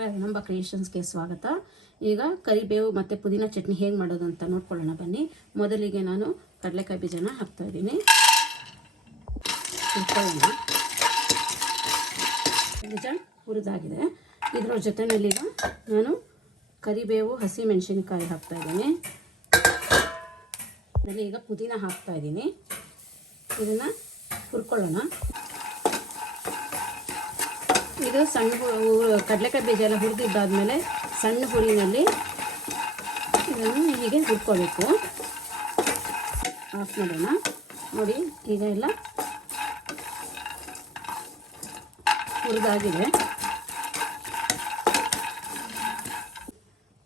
ನಮ್ಮ ಕ್ರಿಯೇಷನ್ಸ್ಗೆ ಸ್ವಾಗತ. ಈಗ ಕರಿಬೇವು ಮತ್ತು ಪುದೀನ ಚಟ್ನಿ ಹೇಗೆ ಮಾಡೋದು ಅಂತ ನೋಡ್ಕೊಳ್ಳೋಣ, ಬನ್ನಿ. ಮೊದಲಿಗೆ ನಾನು ಕಡಲೆಕಾಯಿ ಬೀಜನ ಹಾಕ್ತಾ ಇದ್ದೀನಿ. ಬೀಜ ಹುರಿದಾಗಿದೆ. ಇದರ ಈಗ ನಾನು ಕರಿಬೇವು ಹಸಿ ಮೆಣಸಿನಕಾಯಿ ಹಾಕ್ತಾ ಇದ್ದೀನಿ. ಅದರಲ್ಲಿ ಈಗ ಪುದೀನ ಹಾಕ್ತಾ ಇದ್ದೀನಿ. ಇದನ್ನು ಹುರ್ಕೊಳ್ಳೋಣ. ಇದು ಸಣ್ಣ ಕಡಲೆಕಾಯಿ ಬೀಜ ಎಲ್ಲ ಹುರಿದಿದ್ದಾದ್ಮೇಲೆ ಸಣ್ಣ ಹುರಿನಲ್ಲಿ ಇದನ್ನು ಹೀಗೆ ಹುರ್ಕೋಬೇಕು ಆಫ್ ಮಾಡೋಣ. ನೋಡಿ, ಈಗ ಎಲ್ಲ ಹುರಿದಾಗಿದೆ.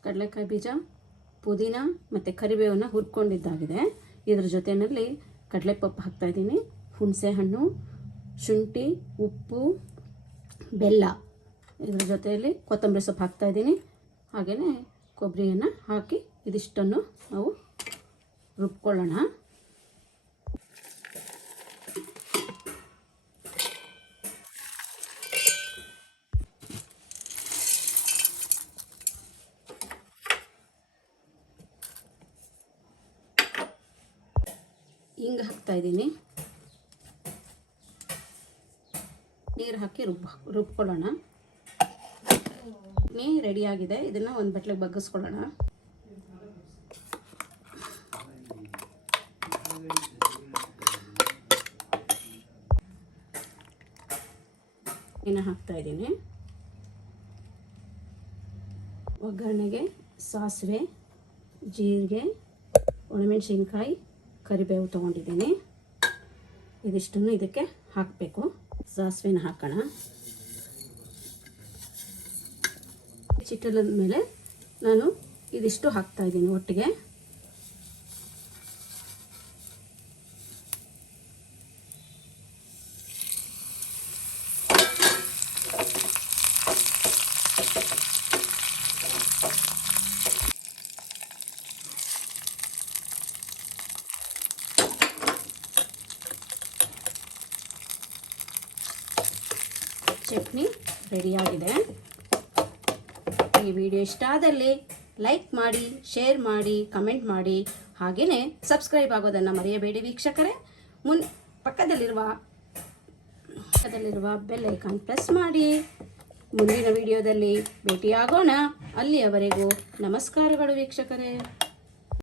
ಕಡಲೆಕಾಯಿ ಬೀಜ, ಪುದೀನ ಮತ್ತು ಕರಿಬೇವನ್ನ ಹುರ್ಕೊಂಡಿದ್ದಾಗಿದೆ. ಇದ್ರ ಜೊತೆಯಲ್ಲಿ ಕಡಲೆಪಪ್ಪು ಹಾಕ್ತಾಯಿದ್ದೀನಿ ಹುಣಸೆ ಹಣ್ಣು ಶುಂಠಿ, ಉಪ್ಪು ಬೆಲ್ಲ ಇದ್ರ ಜೊತೆಯಲ್ಲಿ ಕೊತ್ತಂಬರಿ ಸೊಪ್ಪು ಹಾಕ್ತಾ ಇದ್ದೀನಿ. ಹಾಗೆಯೇ ಕೊಬ್ಬರಿಯನ್ನು ಹಾಕಿ ಇದಿಷ್ಟನ್ನು ನಾವು ರುಬ್ಕೊಳ್ಳೋಣ. ಹಿಂಗೆ ಹಾಕ್ತಾ ಇದ್ದೀನಿ ನೀರು ಹಾಕಿ ರುಬ್ ರುಬ್ಕೊಳ್ಳೋಣ. ಚಟ್ನಿ ರೆಡಿಯಾಗಿದೆ ಇದನ್ನು ಒಂದು ಬಟ್ಲಿಗೆ ಬಗ್ಗಿಸ್ಕೊಳ್ಳೋಣ. ಹಾಕ್ತಾ ಇದ್ದೀನಿ. ಒಗ್ಗರಣೆಗೆ ಸಾಸಿವೆ, ಜೀರಿಗೆ, ಒಣಮೆಣಸಿನ್ಕಾಯಿ, ಕರಿಬೇವು ತೊಗೊಂಡಿದ್ದೀನಿ. ಇದಿಷ್ಟನ್ನು ಇದಕ್ಕೆ ಹಾಕಬೇಕು. ಸಾಸಿವೆನ ಹಾಕೋಣ. ಚಿಟ್ಟಲದ ಮೇಲೆ ನಾನು ಇದಿಷ್ಟು ಹಾಕ್ತಾ ಇದ್ದೀನಿ ಒಟ್ಟಿಗೆ. ಚಟ್ನಿ ರೆಡಿಯಾಗಿದೆ. ಈ ವಿಡಿಯೋ ಇಷ್ಟ ಆದಲ್ಲಿ ಲೈಕ್ ಮಾಡಿ, ಶೇರ್ ಮಾಡಿ, ಕಮೆಂಟ್ ಮಾಡಿ. ಹಾಗೆಯೇ ಸಬ್ಸ್ಕ್ರೈಬ್ ಆಗೋದನ್ನು ಮರೆಯಬೇಡಿ ವೀಕ್ಷಕರೇ. ಮುನ್ ಪಕ್ಕದಲ್ಲಿರುವ ಪಕ್ಕದಲ್ಲಿರುವ ಬೆಲ್ ಐಕಾನ್ ಪ್ರೆಸ್ ಮಾಡಿ. ಮುಂದಿನ ವಿಡಿಯೋದಲ್ಲಿ ಭೇಟಿಯಾಗೋಣ. ಅಲ್ಲಿಯವರೆಗೂ ನಮಸ್ಕಾರಗಳು ವೀಕ್ಷಕರೇ.